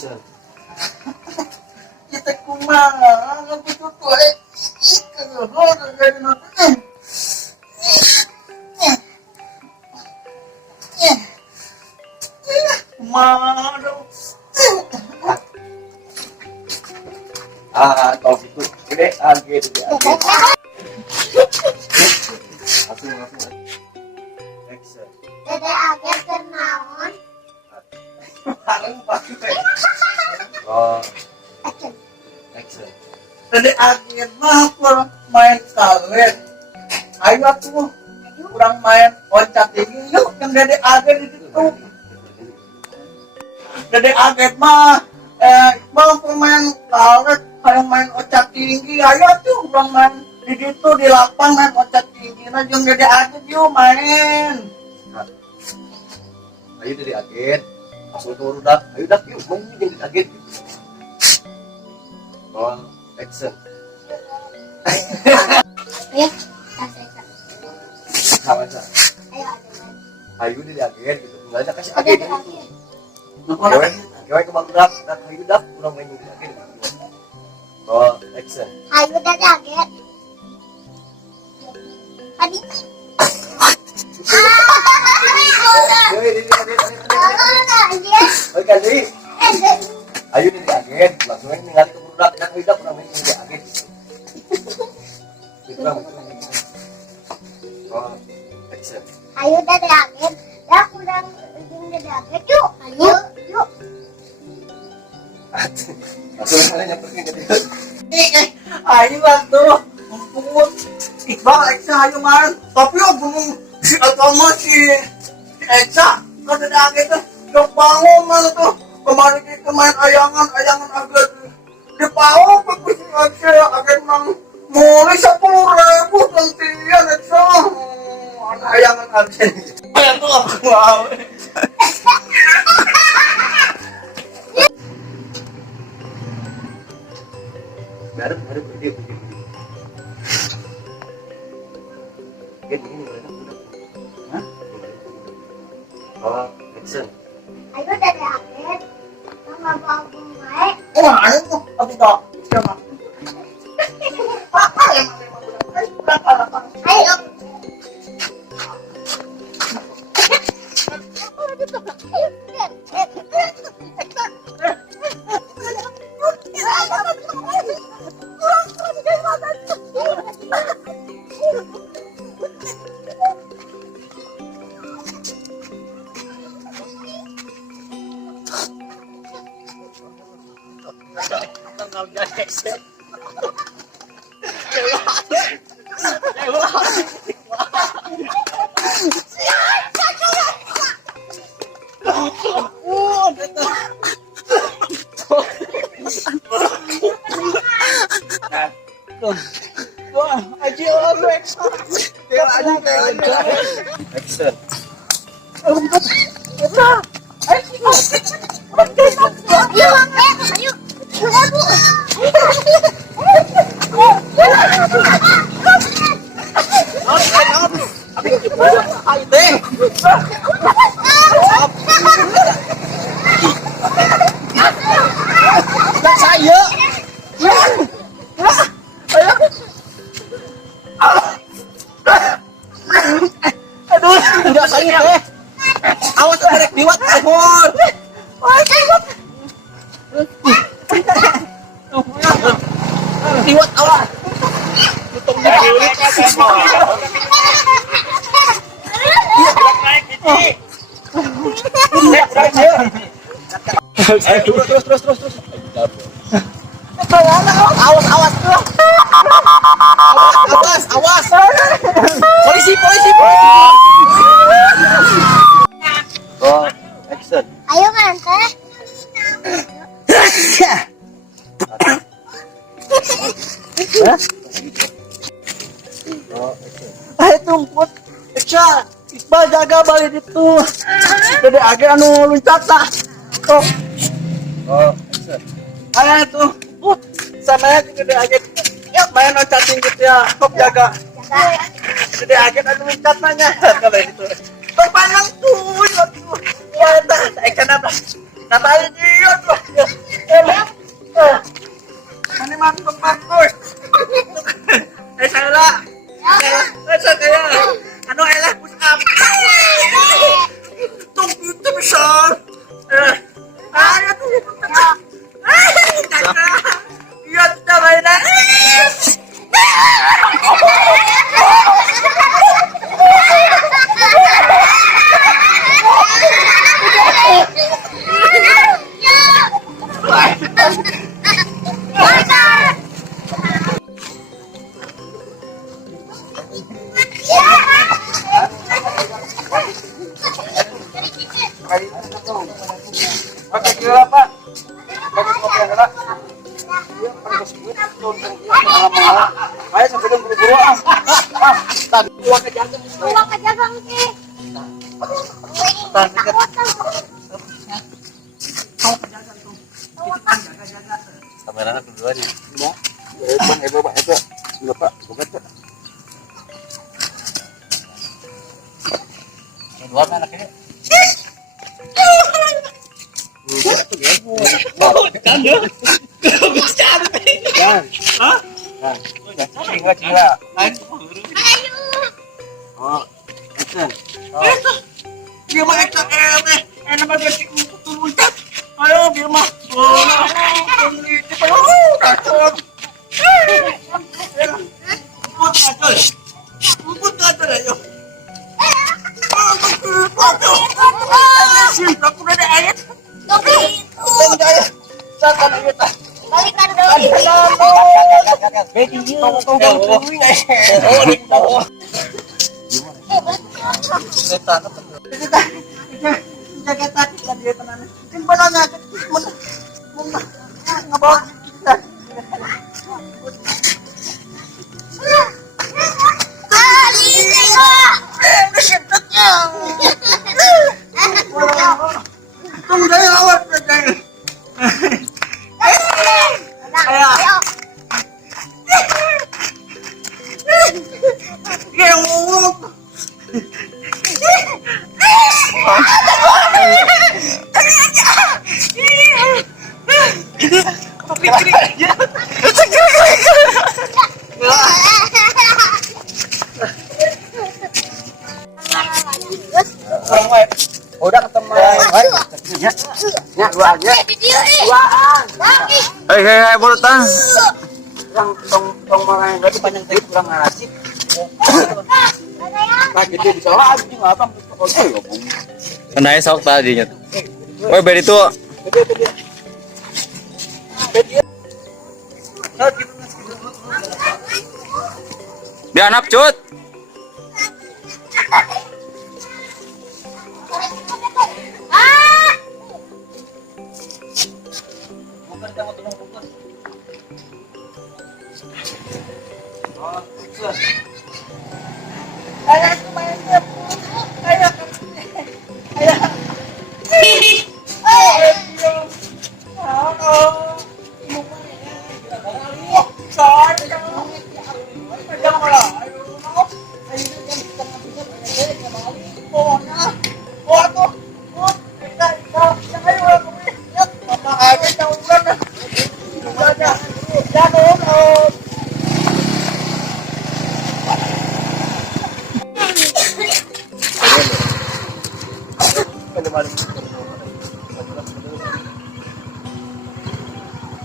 action. Kita kumaha ang betul eh. Kalau dari nanti. Kumaha dong. Kalau gitu, gede agak. Langsung. Action. Dede agen kenaon? Bareng pakai. Oh, action. Tadi akhir mah main karet. Ayo atuh. Kurang main loncat tinggi yuk yang dede agen di situ. Dede agen mah Iqbal pemain karet, yang main loncat tinggi. Ayo tuh kurang main di situ di lapang main loncat tinggi. Nah jeung dede agen yuk main. Ayo dari agen. Langsung turun dak. Ayo dak yuk main jadi agen. Oh, action. Ya, saya. Sama aja. Ayo agen. Ayo dari agen gitu. Enggak ada kasih Ada agen. agen. Kewe ke dak, ayo dak kurang main jadi agen. Oh, action. Ayo dede agen. Tadi. Oke, jadi ayo dari agen. Langsung ningali ke budak dan budak kurang main jadi agen. Itu lah. Oh, action. Ayo dede agen. Ya kurang dede agen yuk. Ayo yuk. Langsung kalian nyamperin ke dia. Ayo atuh. Mumpung Iqbal Eksa ayo main. Tapi ya belum si Atama si Eksa kan dede agen tuh udah bangun mana tuh. Kemarin kita main ayangan agak dipaung ke si Eksa agen mang mulai 10.000 gantian Eksa. Ayangan agen. Ayan tuh apa mau. Baru dia. Gen ini enak udah. Hah? Oh, action. Ayo dede agen. Nggak mau main. Ayo tuh aku tak siapa. Apa yang mana? Ayo. Action. Udah saya teh. Awas rek diwat mohon. Diwat awas. Tutup terus. Awas. Polisi. Oh, action. Ayo ngante. Oh, action. Ayo tumput. Eksa, Iqbal jaga balik itu. Dede agen anu loncat lah. Tuh, Oh, action. ayo tuh. Sama dede agen. Ya main loncatin gitu ya. Top jaga. Dede agen anu loncat nanya. Kalau itu. Terpanjang tuh. Ya dah, saya kenapa? Natayin niyo to. Ano man itong bagus? Eh, Sala. Saan kaya? Ano, Ella? Push up. Itong beauty mission. Ay, ito. Ay, kaka. Yun na ba na? Oke, kira Pak. Bagus kopi adalah. Iya, bagus ayo sebelum buru-buru tadi gua ke jantung. Bawa ke jagang sih. Kameranya kedua nih. Mau? Bang, Pak, itu. Enggak, Pak. Bukan, Pak. Dua anaknya. Oh, action. Dia mah action enak banget tunjat. Ayo dia mah. Emput ngacor ayo. Aku udah ada ayat. Sakan ayat. Balikan dong. Jaga tadi kan dia tenan. Timbanannya ngabawa kita. Tunggu dari awal dari. Udah ketemu. Ya, dua aja. Duaan. Hei, bulutan. Yang tong makan berarti panjang tadi kurang ngasih. Nah, jadi bisa lagi nggak apa? Kenanya sok tadinya. Woi, beri itu. Dia anak cut.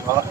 Oh,